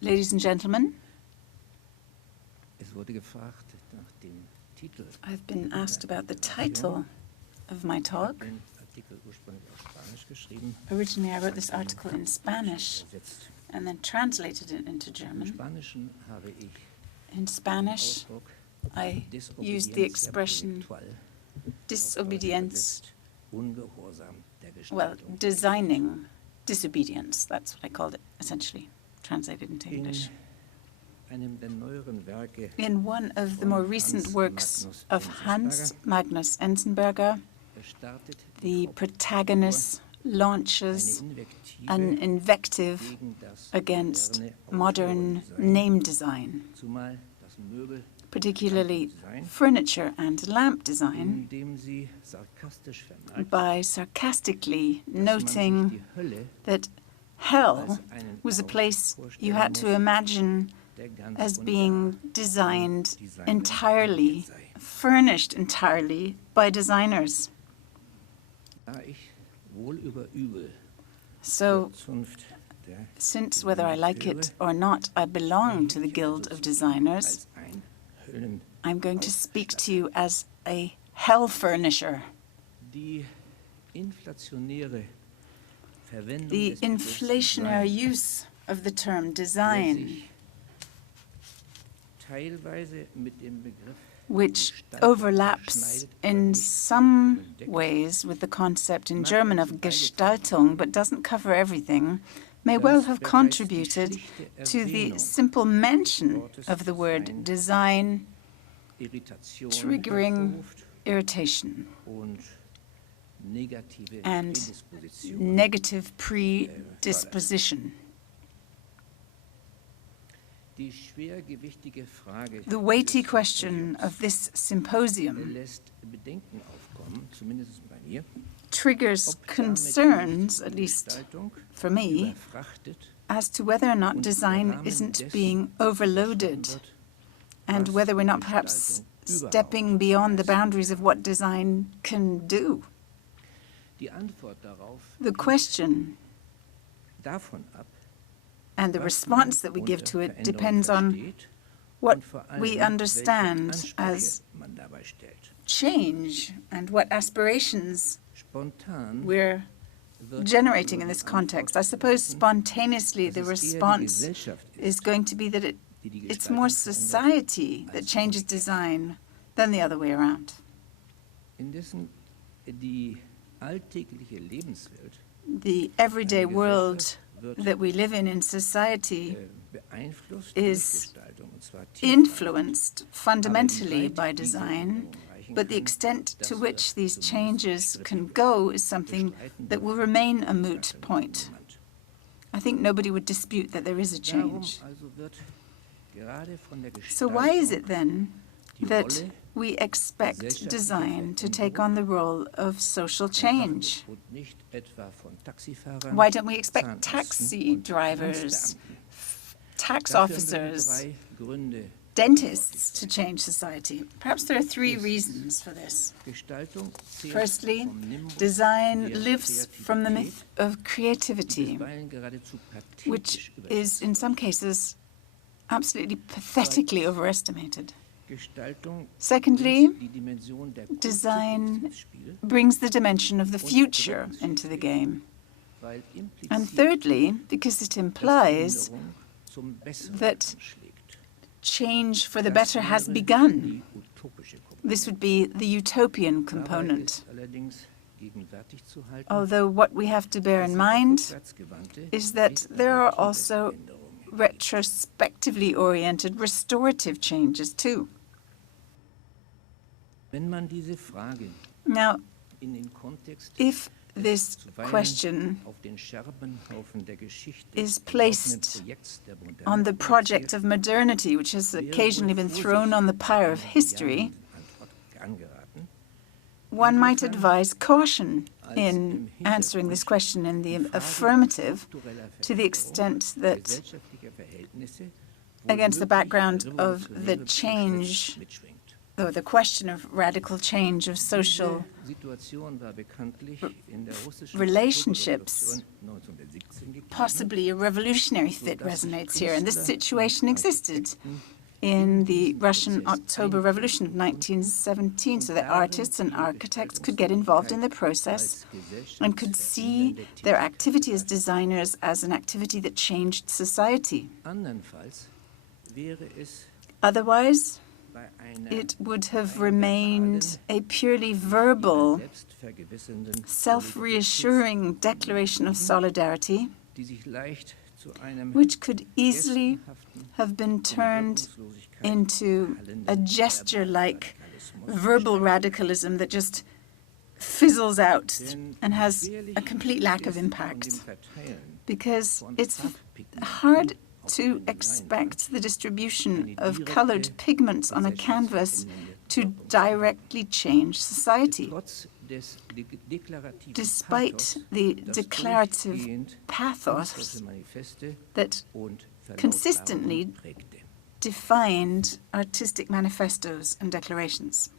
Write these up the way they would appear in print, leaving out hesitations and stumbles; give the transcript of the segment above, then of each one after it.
Ladies and gentlemen, I've been asked about the title of my talk. Originally, I wrote this article in Spanish and then translated it into German. In Spanish, I used the expression disobedience, well, designing disobedience. That's what I called it, essentially, translated into English. In one of the more recent works of Hans Magnus Enzensberger, the protagonist launches an invective against modern name design, particularly furniture and lamp design, by sarcastically noting that hell was a place you had to imagine as being designed entirely, furnished entirely by designers. So, since whether I like it or not, I belong to the Guild of Designers, I'm going to speak to you as a hell furnisher. The inflationary use of the term design, which overlaps in some ways with the concept in German of Gestaltung, but doesn't cover everything, may well have contributed to the simple mention of the word design triggering irritation and negative predisposition. The weighty question of this symposium triggers concerns, at least for me, as to whether or not design isn't being overloaded and whether we're not perhaps stepping beyond the boundaries of what design can do. The question and the response that we give to it depends on what we understand as change and what aspirations we're generating in this context. I suppose spontaneously the response is going to be that it's more society that changes design than the other way around. The everyday world that we live in society is influenced fundamentally by design, but the extent to which these changes can go is something that will remain a moot point. I think nobody would dispute that there is a change. So why is it then that we expect design to take on the role of social change? Why don't we expect taxi drivers, tax officers, dentists to change society? Perhaps there are three reasons for this. Firstly, design lives from the myth of creativity, which is in some cases absolutely pathetically overestimated. Secondly, design brings the dimension of the future into the game. And thirdly, because it implies that change for the better has begun. This would be the utopian component. Although what we have to bear in mind is that there are also retrospectively oriented restorative changes too. Now, if this question is placed on the project of modernity, which has occasionally been thrown on the pyre of history, one might advise caution in answering this question in the affirmative, to the extent that, against the background of the change or the question of radical change of social relationships, possibly a revolutionary fit resonates here. And this situation existed in the Russian October Revolution of 1917, so that artists and architects could get involved in the process and could see their activity as designers as an activity that changed society. Otherwise, it would have remained a purely verbal, self-reassuring declaration of solidarity, which could easily have been turned into a gesture-like verbal radicalism that just fizzles out and has a complete lack of impact. Because it's hard to expect the distribution of colored pigments on a canvas to directly change society. Despite the declarative pathos that consistently defined artistic manifestos and declarations.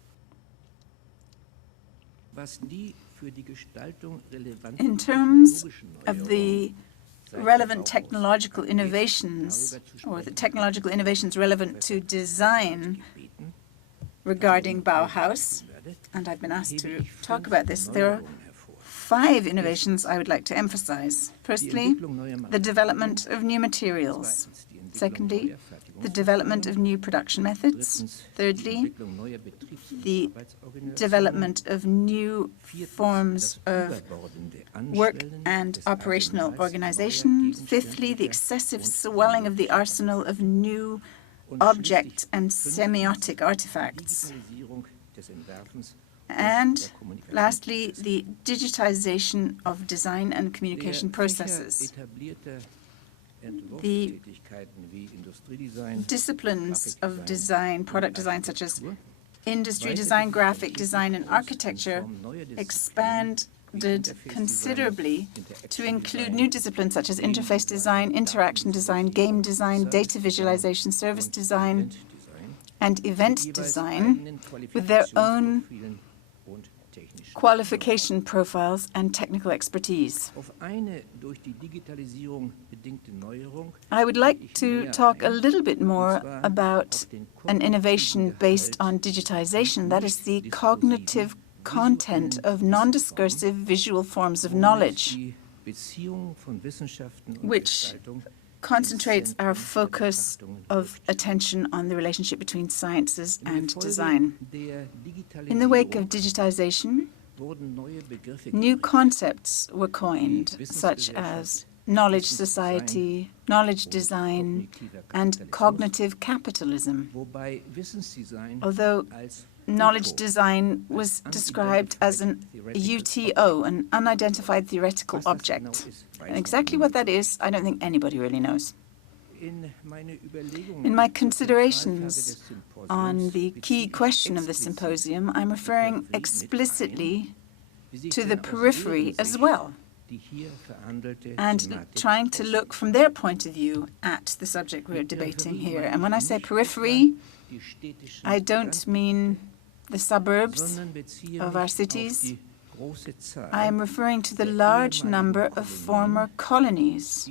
In terms of the relevant technological innovations, or the technological innovations relevant to design regarding Bauhaus, and I've been asked to talk about this, there are 5 innovations I would like to emphasize. Firstly, the development of new materials. Secondly, the development of new production methods. Thirdly, the development of new forms of work and operational organization. Fifthly, the excessive swelling of the arsenal of new object and semiotic artifacts. And lastly, the digitization of design and communication processes. The disciplines of design, product design, such as industry design, graphic design, and architecture, expanded considerably to include new disciplines such as interface design, interaction design, game design, data visualization, service design, and event design, with their own qualification profiles and technical expertise. I would like to talk a little bit more about an innovation based on digitization, that is the cognitive content of non-discursive visual forms of knowledge, which concentrates our focus of attention on the relationship between sciences and design. In the wake of digitization, new concepts were coined, such as knowledge society, knowledge design, and cognitive capitalism. Although knowledge design was described as an UTO, an unidentified theoretical object. And exactly what that is, I don't think anybody really knows. In my considerations on the key question of the symposium, I'm referring explicitly to the periphery as well, and trying to look from their point of view at the subject we're debating here. And when I say periphery, I don't mean the suburbs of our cities. I am referring to the large number of former colonies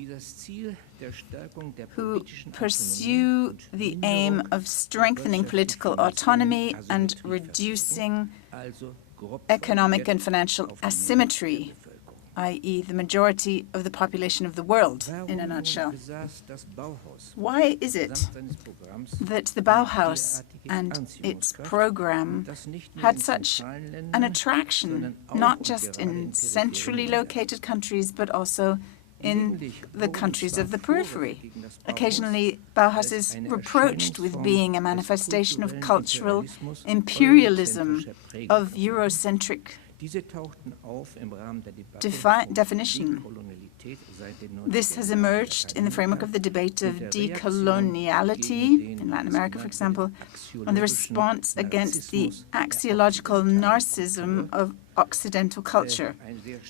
who pursue the aim of strengthening political autonomy and reducing economic and financial asymmetry, i.e. the majority of the population of the world, in a nutshell. Why is it that the Bauhaus and its program had such an attraction, not just in centrally located countries, but also in the countries of the periphery? Occasionally, Bauhaus is reproached with being a manifestation of cultural imperialism, of Eurocentric definition. This has emerged in the framework of the debate of decoloniality in Latin America, for example, and the response against the axiological narcissism of Occidental culture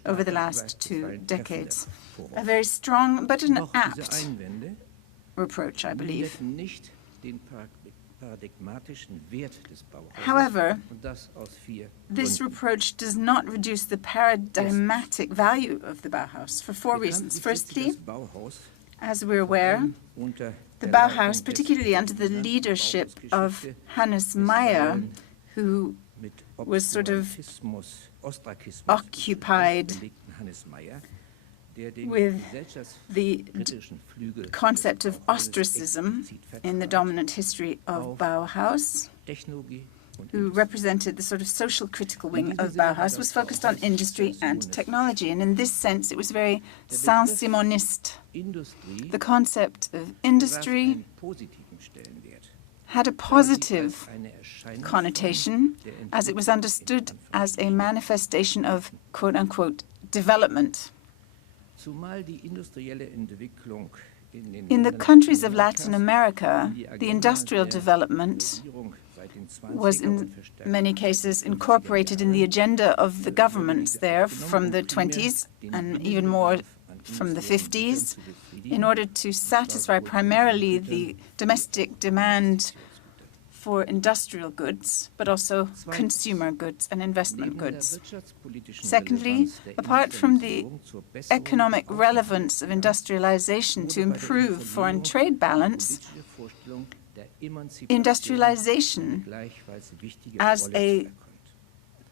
over the last 2 decades. A very strong but an apt reproach, I believe. However, this reproach does not reduce the paradigmatic value of the Bauhaus for four reasons. Firstly, as we're aware, the Bauhaus, particularly under the leadership of Hannes Meyer, who was sort of occupied with the concept of ostracism in the dominant history of Bauhaus, who represented the sort of social critical wing of Bauhaus, was focused on industry and technology. And in this sense, it was very Saint-Simonist. The concept of industry had a positive connotation, as it was understood as a manifestation of quote-unquote development. In the countries of Latin America, the industrial development was in many cases incorporated in the agenda of the governments there from the 20s and even more from the 50s in order to satisfy primarily the domestic demand for industrial goods, but also consumer goods and investment goods. Secondly, apart from the economic relevance of industrialization to improve foreign trade balance, industrialization as a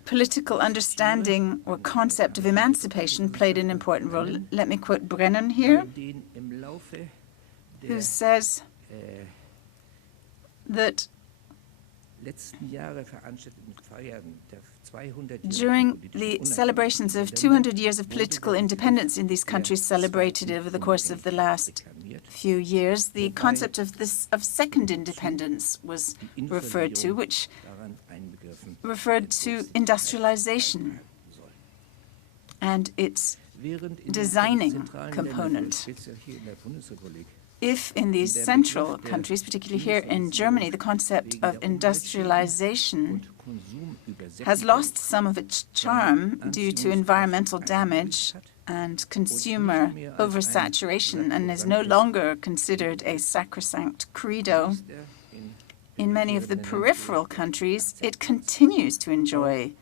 political understanding or concept of emancipation played an important role. Let me quote Brennan here, who says that during the celebrations of 200 years of political independence in these countries celebrated over the course of the last few years, the concept of second independence was referred to, which referred to industrialization and its designing component. If in these central countries, particularly here in Germany, the concept of industrialization has lost some of its charm due to environmental damage and consumer oversaturation and is no longer considered a sacrosanct credo, in many of the peripheral countries, it continues to enjoy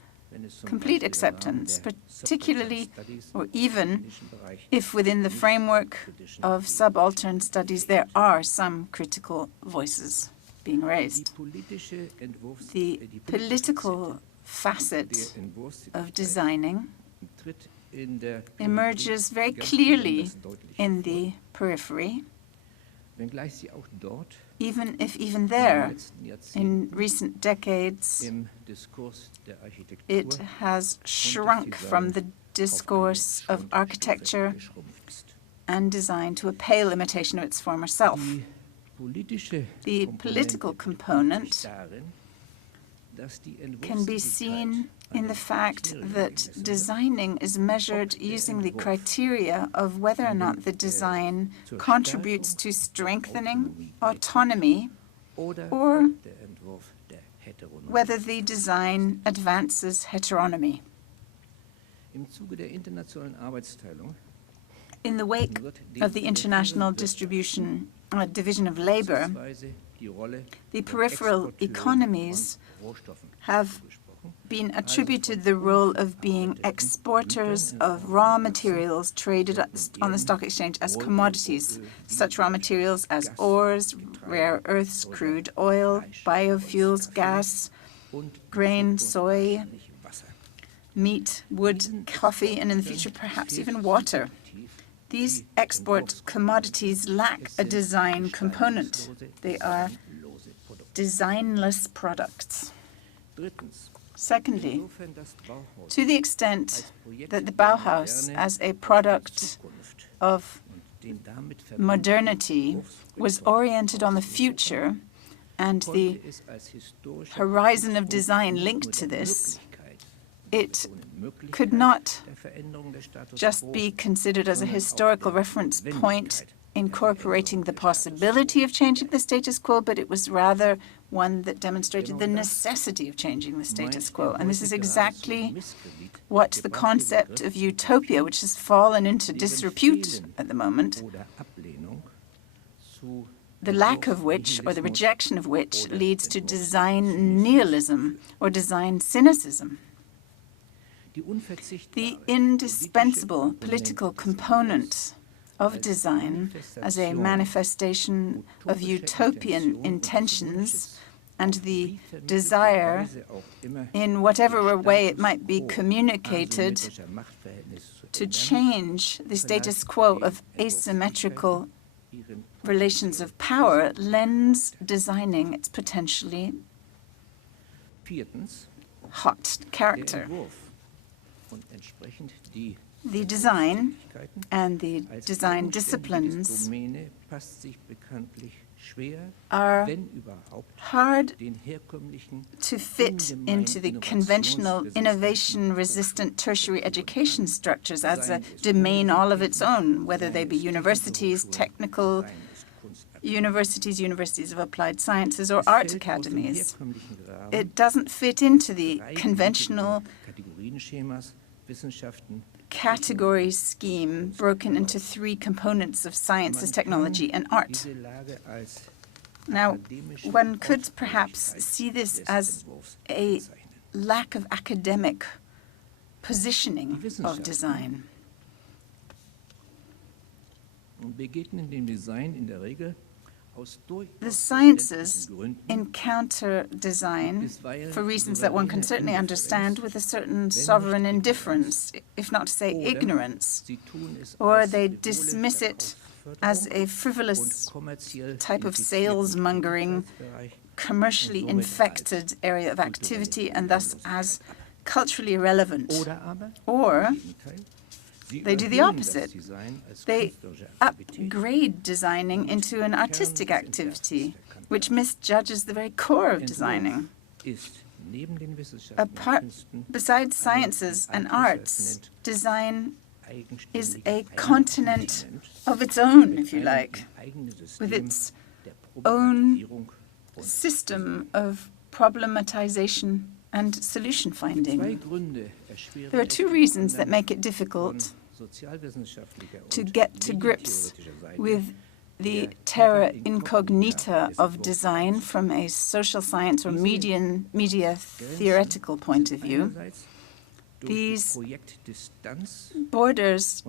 complete acceptance, particularly or even if within the framework of subaltern studies there are some critical voices being raised. The political facet of designing emerges very clearly in the periphery, even if there, in recent decades, it has shrunk from the discourse of architecture and design to a pale imitation of its former self. The political component can be seen in the fact that designing is measured using the criteria of whether or not the design contributes to strengthening autonomy or whether the design advances heteronomy. In the wake of the international division of labor, the peripheral economies have been attributed the role of being exporters of raw materials traded on the stock exchange as commodities, such raw materials as ores, rare earths, crude oil, biofuels, gas, grain, soy, meat, wood, coffee, and in the future perhaps even water. These export commodities lack a design component. They are designless products. Secondly, to the extent that the Bauhaus as a product of modernity was oriented on the future and the horizon of design linked to this, it could not just be considered as a historical reference point incorporating the possibility of changing the status quo, but it was rather one that demonstrated the necessity of changing the status quo. And this is exactly what the concept of utopia, which has fallen into disrepute at the moment, the lack of which, or the rejection of which, leads to design nihilism or design cynicism. The indispensable political component of design as a manifestation of utopian intentions and the desire, in whatever way it might be communicated, to change the status quo of asymmetrical relations of power lends designing its potentially hot character. The design and the design disciplines are hard to fit into the conventional innovation-resistant tertiary education structures as a domain all of its own, whether they be universities, technical universities, universities of applied sciences, or art academies. It doesn't fit into the conventional category scheme broken into three components of sciences, technology, and art. Now, one could perhaps see this as a lack of academic positioning of design. The sciences encounter design for reasons that one can certainly understand with a certain sovereign indifference, if not to say ignorance, or they dismiss it as a frivolous type of sales-mongering, commercially infected area of activity, and thus as culturally irrelevant. Or they do the opposite. They upgrade designing into an artistic activity, which misjudges the very core of designing. Besides sciences and arts, design is a continent of its own, if you like, with its own system of problematization and solution finding. There are two reasons that make it difficult to get to grips with the terra incognita of design from a social science or media theoretical point of view. These borders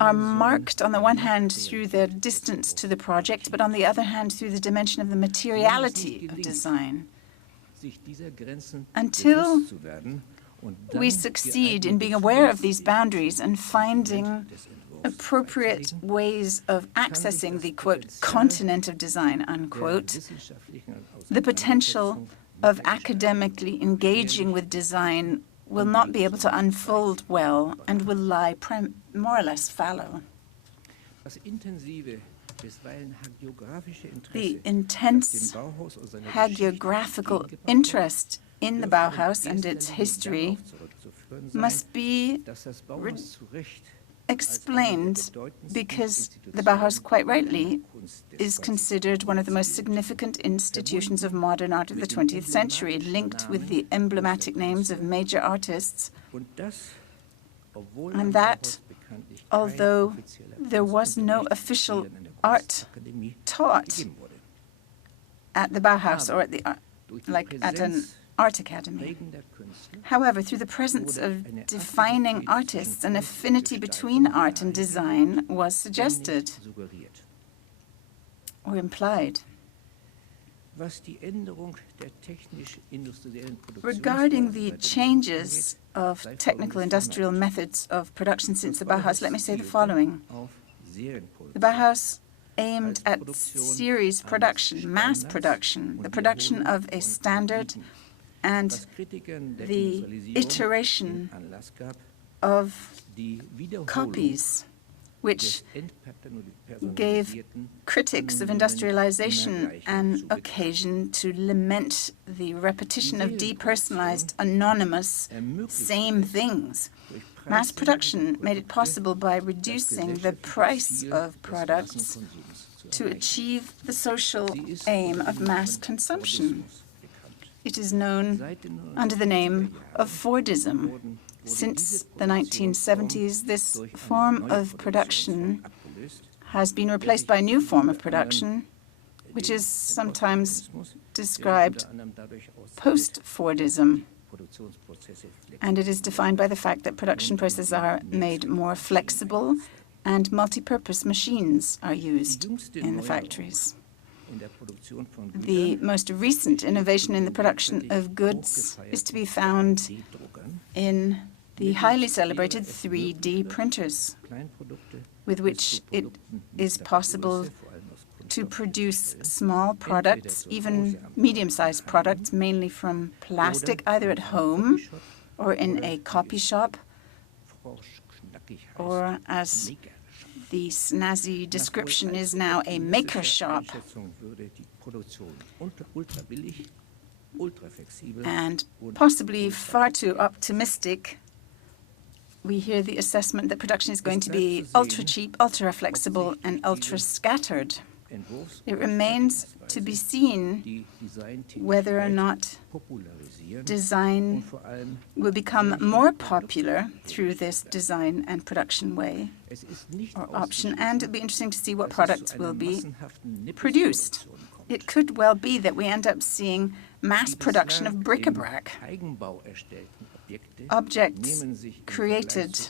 are marked on the one hand through their distance to the project, but on the other hand through the dimension of the materiality of design. Until we succeed in being aware of these boundaries and finding appropriate ways of accessing the, quote, continent of design, unquote, the potential of academically engaging with design will not be able to unfold well and will lie more or less fallow. The intense hagiographical interest in the Bauhaus and its history must be explained because the Bauhaus, quite rightly, is considered one of the most significant institutions of modern art of the 20th century, linked with the emblematic names of major artists, and that, although there was no official art taught at the Bauhaus or at an art academy. However, through the presence of defining artists, an affinity between art and design was suggested or implied. Regarding the changes of technical industrial methods of production since the Bauhaus, let me say the following. The Bauhaus aimed at series production, mass production, the production of a standard and the iteration of copies, which gave critics of industrialization an occasion to lament the repetition of depersonalized, anonymous, same things. Mass production made it possible by reducing the price of products to achieve the social aim of mass consumption. It is known under the name of Fordism. Since the 1970s, this form of production has been replaced by a new form of production, which is sometimes described post-Fordism, and it is defined by the fact that production processes are made more flexible and multi-purpose machines are used in the factories. The most recent innovation in the production of goods is to be found in the highly celebrated 3D printers, with which it is possible to produce small products, even medium-sized products, mainly from plastic, either at home or in a copy shop, or as the snazzy description is now, a maker shop. And possibly far too optimistic, we hear the assessment that production is going to be ultra-cheap, ultra-flexible, and ultra-scattered. It remains to be seen whether or not design will become more popular through this design and production way or option, and it'll be interesting to see what products will be produced. It could well be that we end up seeing mass production of bric-a-brac, objects created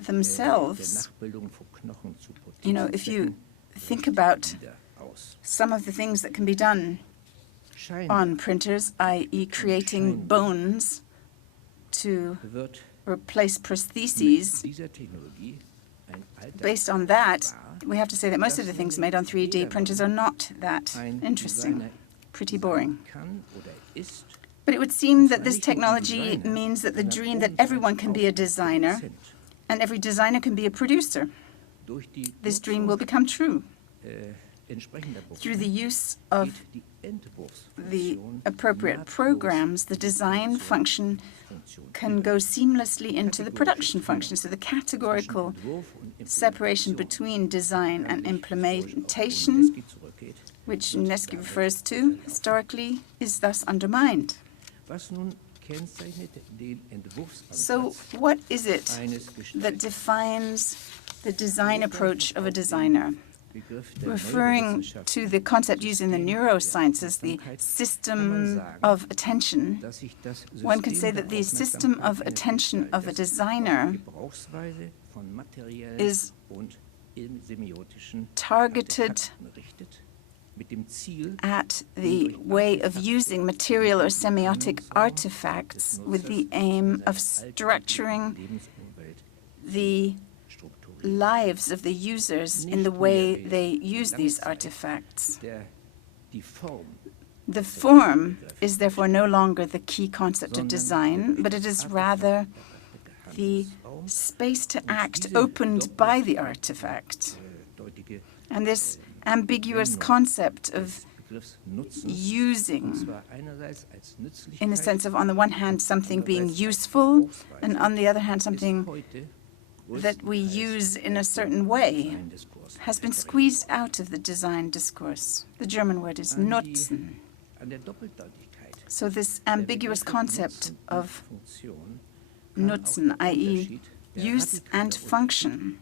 themselves. You know, if you think about some of the things that can be done on printers, i.e. creating bones to replace prostheses, based on that, we have to say that most of the things made on 3D printers are not that interesting, pretty boring. But it would seem that this technology means that the dream that everyone can be a designer and every designer can be a producer, this dream will become true. Through the use of the appropriate programs, the design function can go seamlessly into the production function. So the categorical separation between design and implementation, which Nesky refers to historically, is thus undermined. So what is it that defines the design approach of a designer? Referring to the concept used in the neurosciences, the system of attention, one can say that the system of attention of a designer is targeted at the way of using material or semiotic artifacts with the aim of structuring the lives of the users in the way they use these artifacts. The form is therefore no longer the key concept of design, but it is rather the space to act opened by the artifact. And this ambiguous concept of using, in the sense of, on the one hand, something being useful, and on the other hand, something that we use in a certain way, has been squeezed out of the design discourse. The German word is nutzen. So this ambiguous concept of nutzen, i.e. use and function,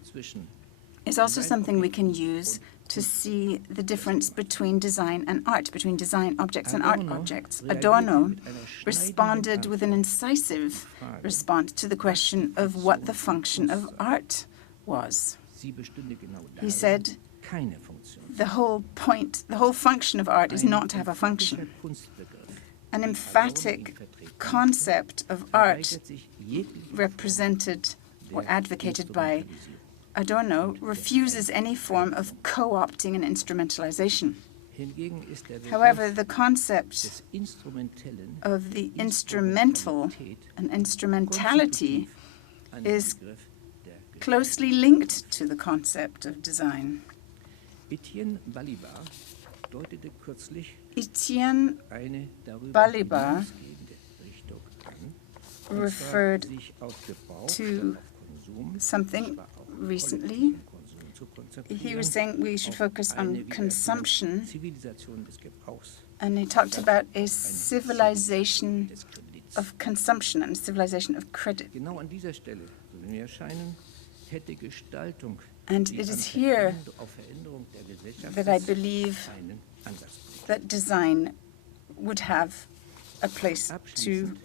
is also something we can use to see the difference between design and art, between design objects and art objects. Adorno responded with an incisive response to the question of what the function of art was. He said, the whole function of art is not to have a function. An emphatic concept of art represented or advocated by Adorno refuses any form of co-opting and instrumentalization. However, the concept of the instrumental and instrumentality is closely linked to the concept of design. Etienne Balibar referred to something recently. He was saying we should focus on consumption, and he talked about a civilization of consumption and a civilization of credit. And it is here that I believe that design would have a place to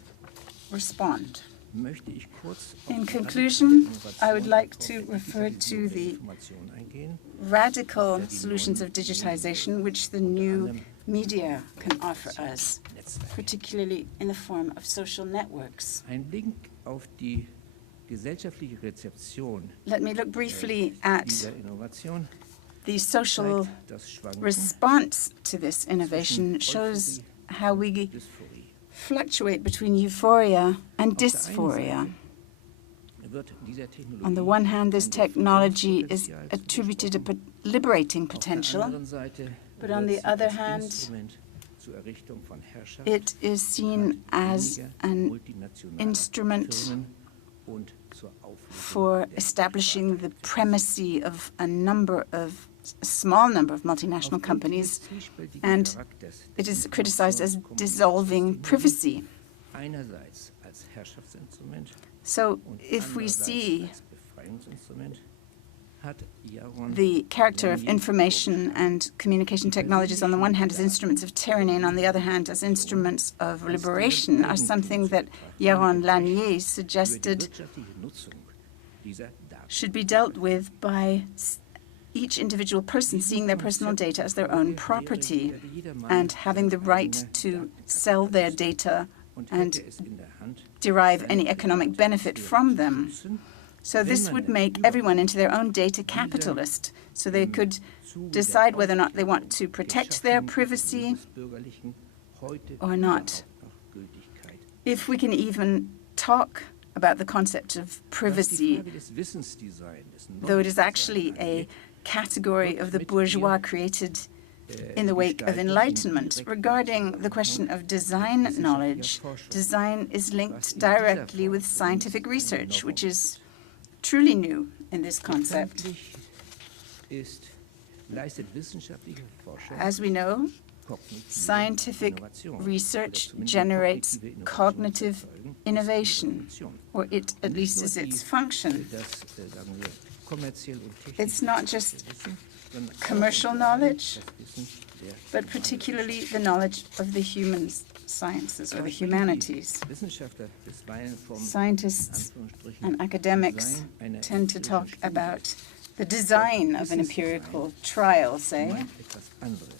respond. In conclusion, I would like to refer to the radical solutions of digitization which the new media can offer us, particularly in the form of social networks. Let me look briefly at the social response to this innovation. Shows how we fluctuate between euphoria and dysphoria. On the one hand, this technology is attributed a liberating potential, but on the other hand, it is seen as an instrument for establishing the primacy of a small number of multinational companies, and it is criticized as dissolving privacy. So if we see the character of information and communication technologies on the one hand as instruments of tyranny and on the other hand as instruments of liberation, are something that Yaron Lanier suggested should be dealt with by each individual person seeing their personal data as their own property and having the right to sell their data and derive any economic benefit from them. So this would make everyone into their own data capitalist, so they could decide whether or not they want to protect their privacy or not. If we can even talk about the concept of privacy, though it is actually a category of the bourgeois created in the wake of Enlightenment. Regarding the question of design knowledge, design is linked directly with scientific research, which is truly new in this concept. As we know, scientific research generates cognitive innovation, or it at least is its function. It's not just commercial knowledge, but particularly the knowledge of the human sciences or the humanities. Scientists and academics tend to talk about the design of an empirical trial, say,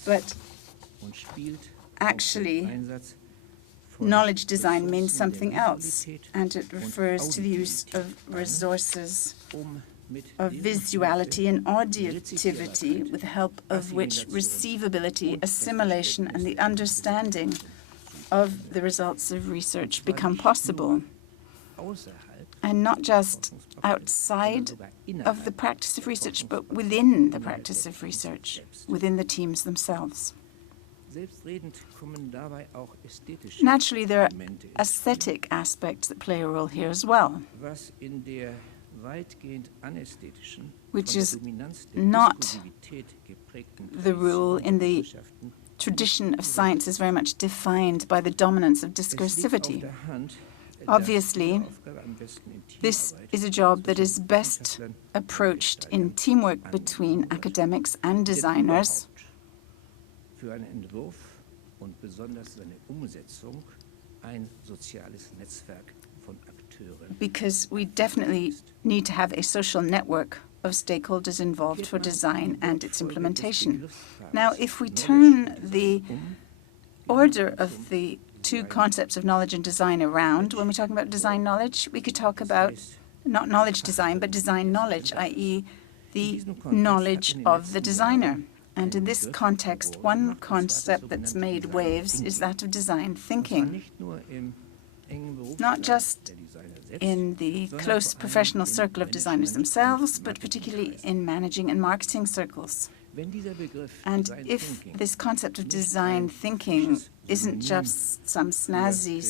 but actually knowledge design means something else, and it refers to the use of resources of visuality and auditivity, with the help of which receivability, assimilation, and the understanding of the results of research become possible. And not just outside of the practice of research, but within the practice of research, within the teams themselves. Naturally, there are aesthetic aspects that play a role here as well, which is not the rule in the tradition of science, is very much defined by the dominance of discursivity. Obviously, this is a job that is best approached in teamwork between academics and designers, because we definitely need to have a social network of stakeholders involved for design and its implementation. Now, if we turn the order of the two concepts of knowledge and design around, when we're talking about design knowledge, we could talk about not knowledge design, but design knowledge, i.e. the knowledge of the designer. And in this context, one concept that's made waves is that of design thinking. Not just in the close professional circle of designers themselves, but particularly in managing and marketing circles. And if this concept of design thinking isn't just some snazzy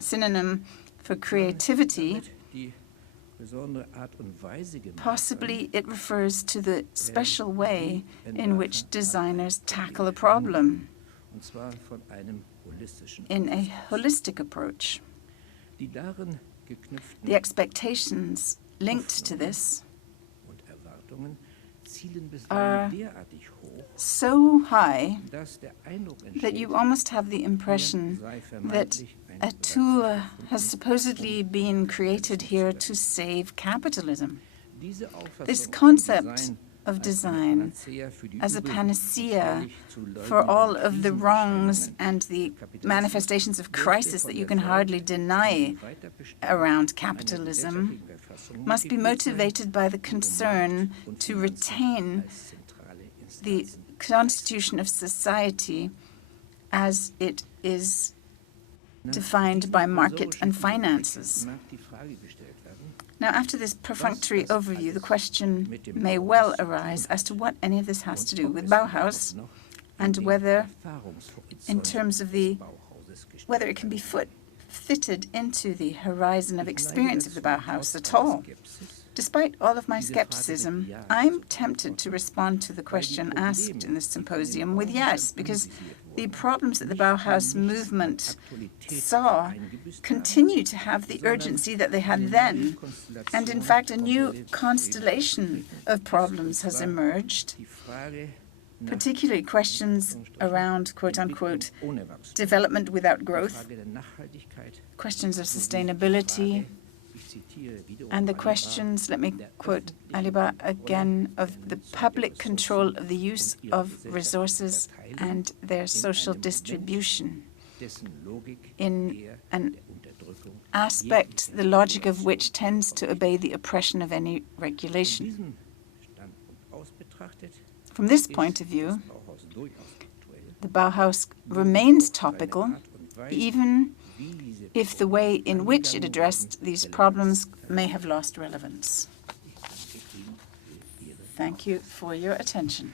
synonym for creativity, possibly it refers to the special way in which designers tackle a problem in a holistic approach. The expectations linked to this are so high that you almost have the impression that a tool has supposedly been created here to save capitalism. This concept of design as a panacea for all of the wrongs and the manifestations of crisis that you can hardly deny around capitalism must be motivated by the concern to retain the constitution of society as it is defined by market and finances. Now, after this perfunctory overview, the question may well arise as to what any of this has to do with Bauhaus and whether, in terms of whether it can be fitted into the horizon of experience of the Bauhaus at all. Despite all of my skepticism, I'm tempted to respond to the question asked in this symposium with yes, because the problems that the Bauhaus movement saw continue to have the urgency that they had then. And in fact, a new constellation of problems has emerged, particularly questions around, quote-unquote, development without growth, questions of sustainability, and the questions, let me quote Aliba again, of the public control of the use of resources and their social distribution in an aspect, the logic of which tends to obey the oppression of any regulation. From this point of view, the Bauhaus remains topical, even if the way in which it addressed these problems may have lost relevance. Thank you for your attention.